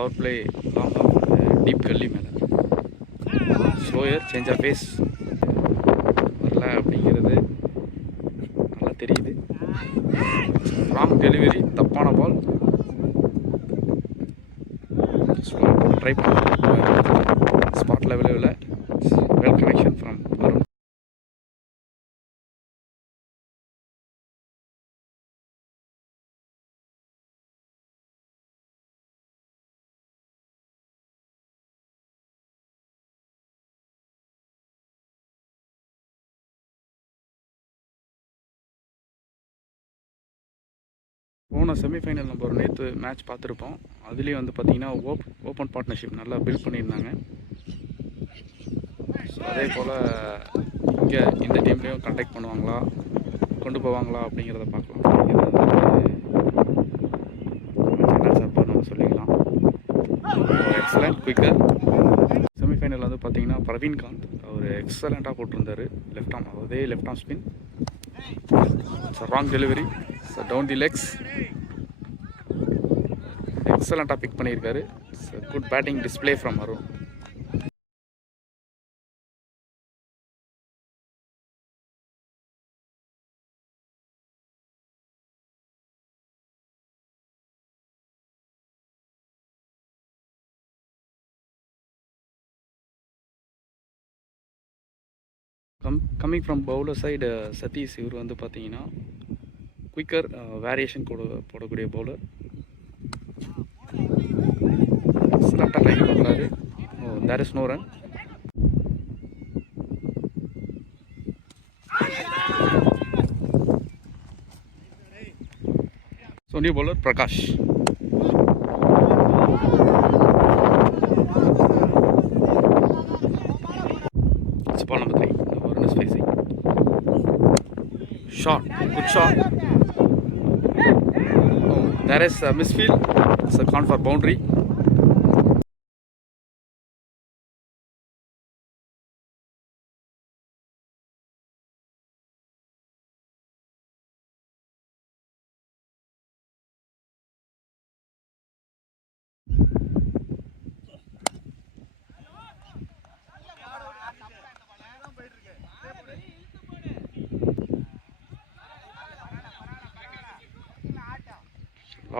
Power play long off deep gully மேலே slower change of base வரல அப்படிங்கிறது நல்லா தெரியுது. ராங் டெலிவரி, தப்பான பால். ட்ரை பண்ண ஸ்பாட் லெவலில் வெல் கனெக்ஷன் ஃப்ரம் அருண். போன செமிஃபைனல் நம்ம ஒரு நேற்று மேட்ச் பார்த்துருப்போம். அதுலேயும் வந்து பார்த்திங்கன்னா ஓப்பன் பார்ட்னர்ஷிப் நல்லா பில்ட் பண்ணியிருந்தாங்க. ஸோ அதே போல் இங்கே இந்த டீம்லேயும் கண்டக்ட் பண்ணுவாங்களா, கொண்டு போவாங்களா அப்படிங்கிறத பார்க்கலாம். இது சார்பாக நம்ம சொல்லிக்கலாம். Excellent quicker. செமிஃபைனல் வந்து பார்த்திங்கன்னா பிரவீன்காந்த் அவர் எக்ஸலண்ட்டாக போட்டிருந்தார். லெஃப்ட் ஆர்ம், அதே left arm spin. Wrong delivery, down the legs. எக்ஸலண்ட்டாக பிக் பண்ணியிருக்காரு. Good batting display from Arun. Coming from bowler side Satish, இவர் வந்து பார்த்தீங்கன்னா குயிக்கர் வேரியேஷன் போடக்கூடிய பவுலர். எக்ஸலண்ட்டாக ட்ரை பண்ணுறாரு. There is no run. So new bowler Prakash. Ball number 3. Varun is facing. Shot. Good shot. Oh, there is a misfield. It's a count for boundary.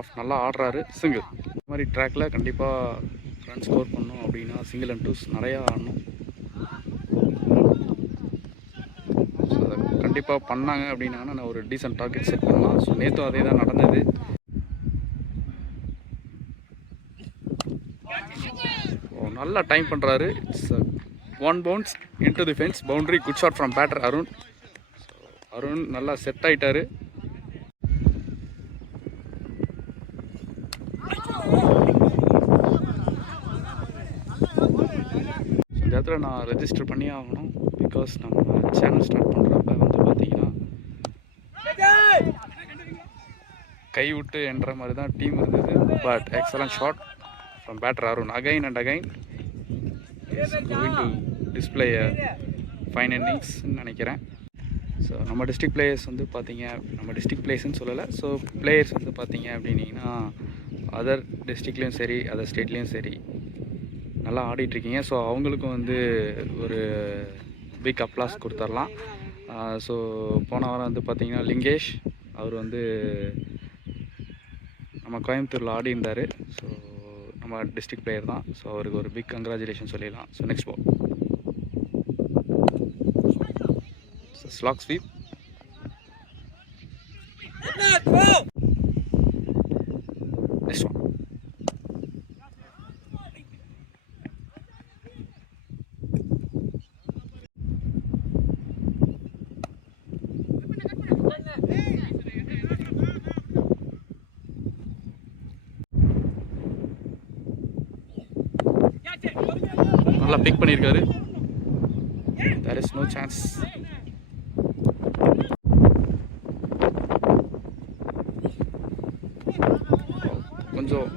Off நல்லா ஆடுறாரு. சிங்கிள். இந்த மாதிரி ட்ராக்கில் கண்டிப்பாக ரன் ஸ்கோர் பண்ணணும் அப்படின்னா சிங்கிள் அண்ட் டூஸ் நிறையா ஆடணும். ஸோ அதை கண்டிப்பாக பண்ணாங்க அப்படின்னா நான் ஒரு டீசன்ட் டார்கெட் செட் பண்ணலாம். ஸோ நேற்றும் அதே தான் நடந்தது. நல்லா டைம் பண்ணுறாரு. It's one bounce into the fence, boundary. Good shot from batter Arun. Arun நல்லா செட் ஆகிட்டார். இந்த இடத்துல நான் ரெஜிஸ்டர் பண்ணி ஆகணும். பிகாஸ் நம்ம சேனல் ஸ்டார்ட் பண்ணுறப்ப வந்து பார்த்தீங்கன்னா கை விட்டு என்ற மாதிரி தான் டீம் இருந்தது. But excellent shot from batter Arun. Again and again is going to display fine இன்னிங்ஸ்ன்னு நினைக்கிறேன். ஸோ நம்ம டிஸ்ட்ரிக்ட் பிளேயர்ஸ் வந்து பார்த்தீங்க, நம்ம டிஸ்ட்ரிக்ட் பிளேயர்ஸ்ன்னு சொல்லலை. ஸோ பிளேயர்ஸ் வந்து பார்த்தீங்க அப்படின்னிங்கன்னா அதர் டிஸ்ட்ரிக்ட்லேயும் சரி, அதர் ஸ்டேட்லேயும் சரி நல்லா ஆடிட்டுருக்கீங்க. ஸோ அவங்களுக்கும் வந்து ஒரு பிக் அப்ளாஸ் கொடுத்துர்லாம். ஸோ போன வாரம் வந்து பார்த்திங்கன்னா லிங்கேஷ் அவர் வந்து நம்ம கோயம்புத்தூரில் ஆடி இருந்தார். ஸோ நம்ம டிஸ்ட்ரிக்ட் பிளேயர் தான். ஸோ அவருக்கு ஒரு பிக் கங்க்ராச்சுலேஷன் சொல்லிடலாம். So next ball slog sweep. Next one. நல்லா பிக் பண்ணியிருக்காரு. There is no chance. கொஞ்சம்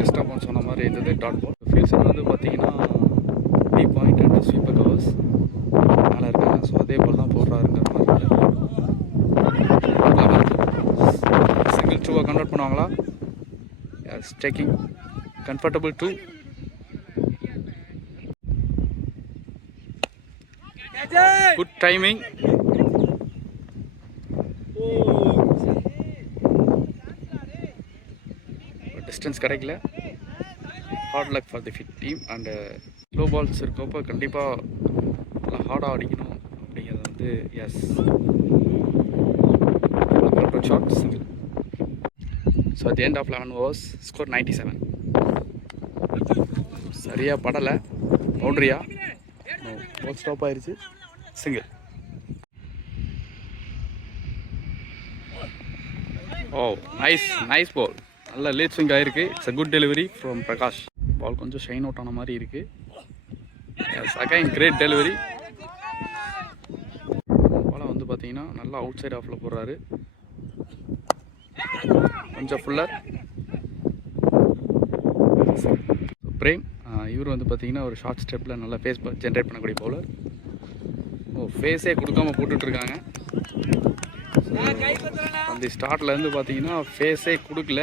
எக்ஸ்ட்ரா பாயிண்ட் சொன்ன மாதிரி இருந்தது. Dot ball. ஃபீல்ட்ஸர் வந்து பார்த்தீங்கன்னா the point and sweeper covers மேலே இருக்காங்க. ஸோ அதே போல் தான் போடுறாருங்கிற மாதிரி. சிங்கிள் டூவை கன்வெர்ட் பண்ணுவாங்களா? taking comfortable two. Good timing. Distance கிடைக்கல. Hard luck for the fit team and slow balls இருக்கப்போ கண்டிப்பாக நல்லா ஹார்டாக அடிக்கணும் அப்படிங்கிறது வந்து S shot single. So at the end of 11 overs, score 97. சரியா படலை பவுண்டரியா பால் ஸ்டாப் ஆயிடுச்சு சிங்கிள். ஓ நைஸ் பால், நல்ல லேட் ஸ்விங் ஆகிருக்கு. It's a good delivery from Prakash. Ball கொஞ்சம் ஷைன் அவுட் ஆன மாதிரி இருக்குது. Yes again great delivery. பாலை வந்து பார்த்தீங்கன்னா நல்லா அவுட் சைட் ஆஃபில் போடுறாரு. கொஞ்சம் ஃபுல்லர் பிரேம். இவர் வந்து பார்த்தீங்கன்னா ஒரு ஷார்ட் ஸ்டெப்பில் நல்லா ஃபேஸ் ஜென்ரேட் பண்ணக்கூடிய பவுலர். ஃபேஸே கொடுக்காம போட்டுட்ருக்காங்க. அந்த ஸ்டார்ட்லேருந்து பார்த்தீங்கன்னா ஃபேஸே கொடுக்கல.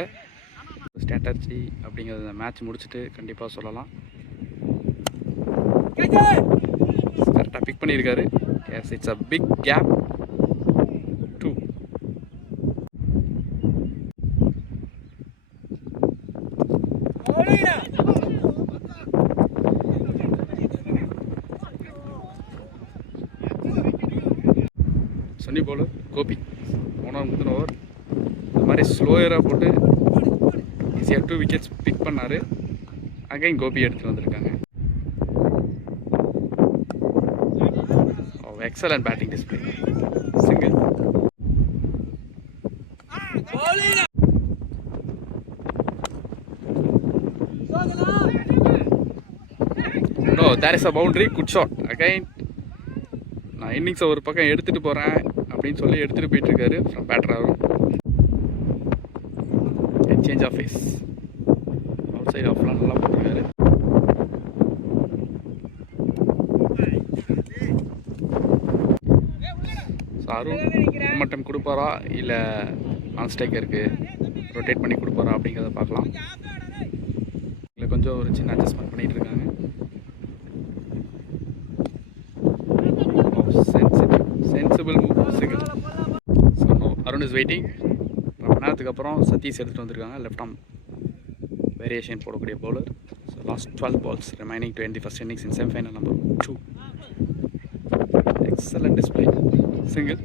ஸ்ட்ராட்டஜி அப்படிங்கிறத இந்த மேட்ச் முடிச்சுட்டு கண்டிப்பாக சொல்லலாம். கரெக்டாக பிக் பண்ணியிருக்காரு. Yes it's a big gap. 2. Sunny bowler Gopi போனால் முந்தின ஓவர் இந்த மாதிரி ஸ்லோயராக போட்டு ஈஸியாக 2 wickets பிக் பண்ணார். அகைன் கோபி எடுத்துகிட்டு வந்திருக்காங்க. Excellent batting display. Single. No, there is a boundary. Good shot. Again, நான் இன்னிங்ஸை ஒரு பக்கம் எடுத்துகிட்டு போகிறேன் அப்படின்னு சொல்லி எடுத்துகிட்டு போயிட்டுருக்காரு ஃப்ரம் பேட்டர். ஆகும் change of pace. Outside ஆஃப்லாம் நல்லா போட்டிருக்காரு. ஸோ அருண் மொமெண்டம் கொடுப்பாரா இல்லை நான் ஸ்ட்ரைக்கருக்கு ரொட்டேட் பண்ணி கொடுப்பாரா அப்படிங்கிறத பார்க்கலாம். இல்லை கொஞ்சம் ஒரு சின்ன அட்ஜஸ்ட்மெண்ட் பண்ணிகிட்டு இருக்காங்க. Sensible move. Single. So Arun is waiting. ரொம்ப நேரத்துக்கு அப்புறம் சதீஷ் எடுத்துகிட்டு வந்திருக்காங்க. லெஃப்ட் ஆர்ம் வேரியேஷன் போடக்கூடிய bowler. So last 12 balls remaining to end the first innings in semi-final number 2. Excellent display. Single.